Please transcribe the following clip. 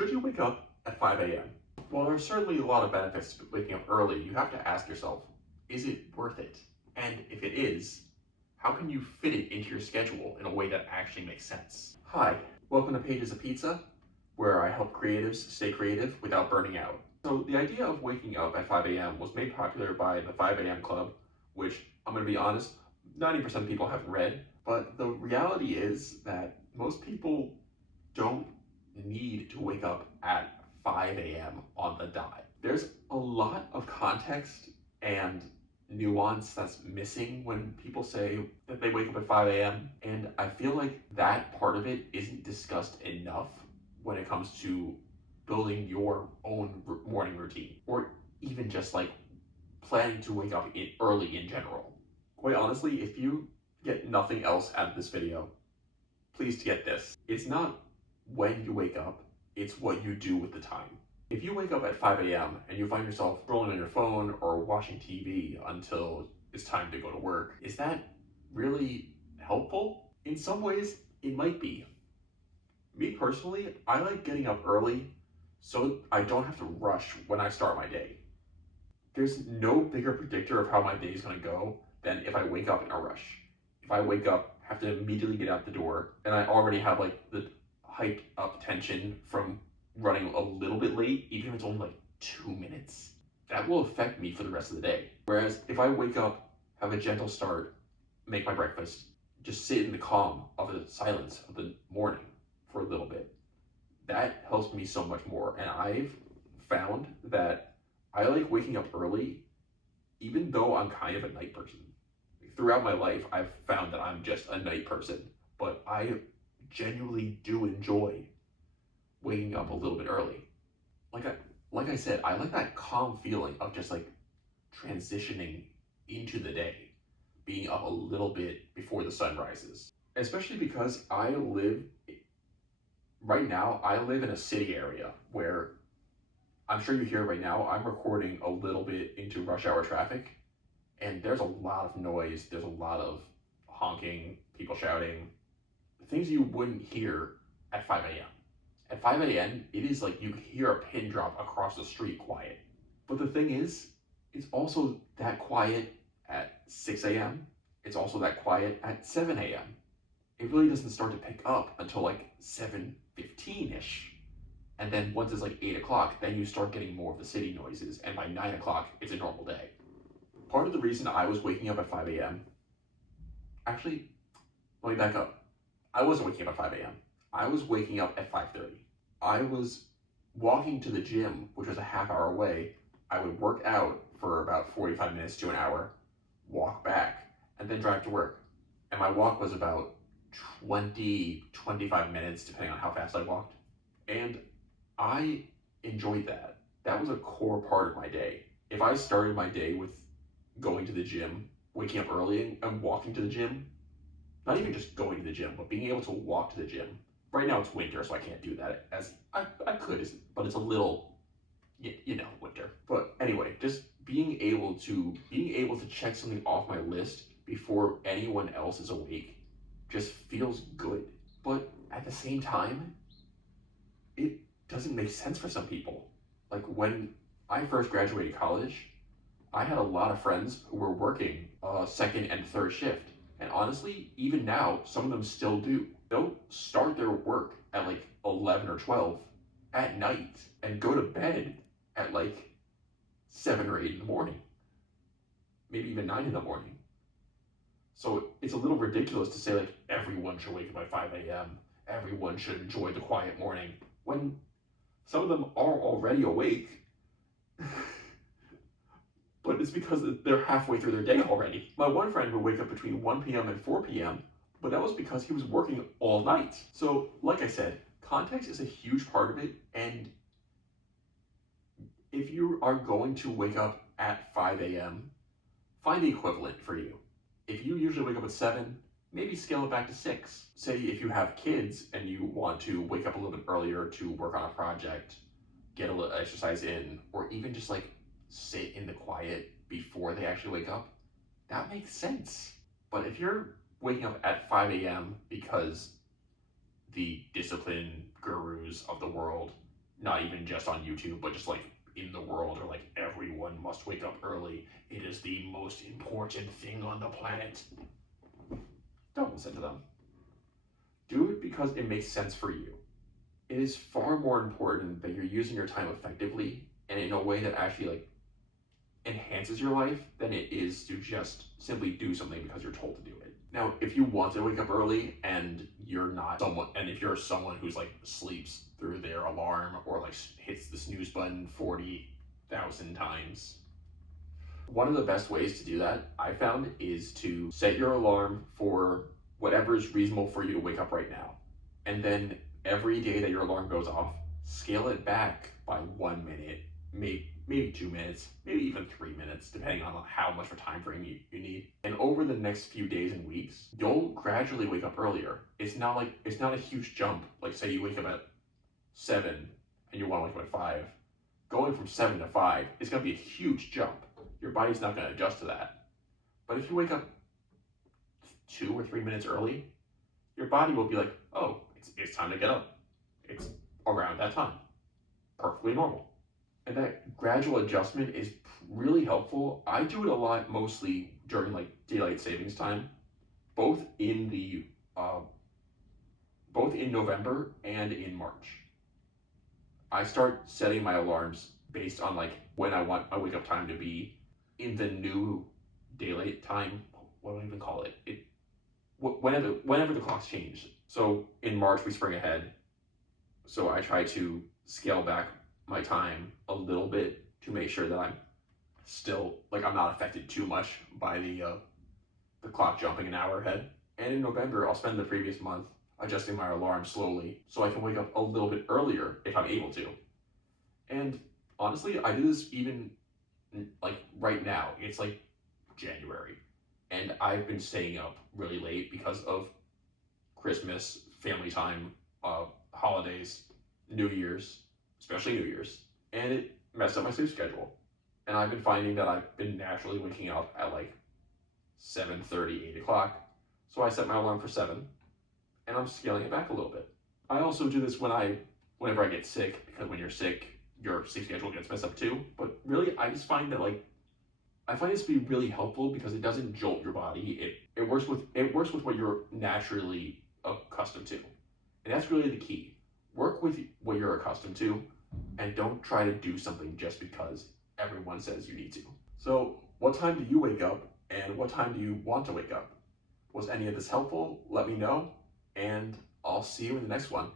Should you wake up at 5 a.m.? While there are certainly a lot of benefits to waking up early, you have to ask yourself, is it worth it? And if it is, how can you fit it into your schedule in a way that actually makes sense? Hi, welcome to Pages of Pizza, where I help creatives stay creative without burning out. So the idea of waking up at 5 a.m. was made popular by the 5 a.m. Club, which, I'm going to be honest, 90% of people haven't read. But the reality is that most people don't need to wake up at 5 a.m. on the dot. There's a lot of context and nuance that's missing when people say that they wake up at 5 a.m. And I feel like that part of it isn't discussed enough when it comes to building your own morning routine, or even just like planning to wake up early in general. Quite honestly, if you get nothing else out of this video, please get this. It's not when you wake up, it's what you do with the time. If you wake up at 5 a.m. and you find yourself scrolling on your phone or watching TV until it's time to go to work, is that really helpful? In some ways, it might be. Me personally, I like getting up early so I don't have to rush when I start my day. There's no bigger predictor of how my day is going to go than if I wake up in a rush. If I wake up, have to immediately get out the door, and I already have like the hyped up tension from running a little bit late, even if it's only like 2 minutes, that will affect me for the rest of the day. Whereas if I wake up, have a gentle start, make my breakfast, just sit in the calm of the silence of the morning for a little bit, that helps me so much more. And I've found that I like waking up early, even though I'm kind of a night person. Throughout my life, I've found that I'm just a night person, but I genuinely do enjoy waking up a little bit early. Like I said, I like that calm feeling of just like transitioning into the day, being up a little bit before the sun rises. Especially because right now, I live in a city area where I'm sure you hear right now, I'm recording a little bit into rush hour traffic, and there's a lot of noise, there's a lot of honking, people shouting, things you wouldn't hear at 5 a.m. At 5 a.m., it is like you hear a pin drop across the street quiet. But the thing is, it's also that quiet at 6 a.m. It's also that quiet at 7 a.m. It really doesn't start to pick up until like 7:15-ish. And then once it's like 8 o'clock, then you start getting more of the city noises. And by 9 o'clock, it's a normal day. Part of the reason I was waking up at 5 a.m. Actually, let me back up. I wasn't waking up at 5 a.m. I was waking up at 5:30. I was walking to the gym, which was a half hour away. I would work out for about 45 minutes to an hour, walk back, and then drive to work. And my walk was about 25 minutes, depending on how fast I walked. And I enjoyed that. That was a core part of my day. If I started my day with going to the gym, waking up early and walking to the gym, not even just going to the gym, but being able to walk to the gym. Right now it's winter, so I can't do that as I could, but it's a little, winter. But anyway, just being able to check something off my list before anyone else is awake just feels good. But at the same time, it doesn't make sense for some people. Like when I first graduated college, I had a lot of friends who were working second and third shift. And honestly, even now, some of them still do. They'll start their work at like 11 or 12 at night and go to bed at like 7 or 8 in the morning. Maybe even 9 in the morning. So it's a little ridiculous to say like everyone should wake up at 5 a.m. Everyone should enjoy the quiet morning when some of them are already awake. But it's because they're halfway through their day already. My one friend would wake up between 1 p.m. and 4 p.m., but that was because he was working all night. So, like I said, context is a huge part of it, and if you are going to wake up at 5 a.m., find the equivalent for you. If you usually wake up at 7, maybe scale it back to 6. Say if you have kids and you want to wake up a little bit earlier to work on a project, get a little exercise in, or even just like sit in the quiet before they actually wake up, that makes sense. But if you're waking up at 5 a.m. because the discipline gurus of the world not even just on YouTube, but just like in the world, or like everyone must wake up early. It is the most important thing on the planet. Don't listen to them. Do it because it makes sense for you. It is far more important that you're using your time effectively and in a way that actually like enhances your life than it is to just simply do something because you're told to do it. Now, if you want to wake up early and you're not someone, and if you're someone who's like sleeps through their alarm or like hits the snooze button 40,000 times, one of the best ways to do that I found is to set your alarm for whatever is reasonable for you to wake up right now. And then every day that your alarm goes off, scale it back by 1 minute, maybe 2 minutes, maybe even 3 minutes, depending on how much of a time frame you need. And over the next few days and weeks, you'll gradually wake up earlier. It's not a huge jump. Like say you wake up at 7 and you want to wake up at 5. Going from 7 to 5 is going to be a huge jump. Your body's not going to adjust to that. But if you wake up 2 or 3 minutes early, your body will be like, oh, it's time to get up. It's around that time. Perfectly normal. And that gradual adjustment is really helpful. I do it a lot, mostly during like daylight savings time, both in November and in March. I start setting my alarms based on like when I want my wake up time to be in the new daylight time. What do I even call it? Whenever the clocks change. So in March we spring ahead. So I try to scale back my time a little bit to make sure that I'm still like I'm not affected too much by the clock jumping an hour ahead. And in November I'll spend the previous month adjusting my alarm slowly so I can wake up a little bit earlier if I'm able to. And honestly, I do this even like right now. It's like January and I've been staying up really late because of Christmas, family time, holidays, New Year's, especially New Year's, and it messed up my sleep schedule. And I've been finding that I've been naturally waking up at like 7:30, 8 o'clock. So I set my alarm for 7, and I'm scaling it back a little bit. I also do this whenever I get sick, because when you're sick, your sleep schedule gets messed up too. But really, I just find that I find this to be really helpful because it doesn't jolt your body. It works with what you're naturally accustomed to, and that's really the key. Work with what you're accustomed to, and don't try to do something just because everyone says you need to. So, what time do you wake up, and what time do you want to wake up? Was any of this helpful? Let me know, and I'll see you in the next one.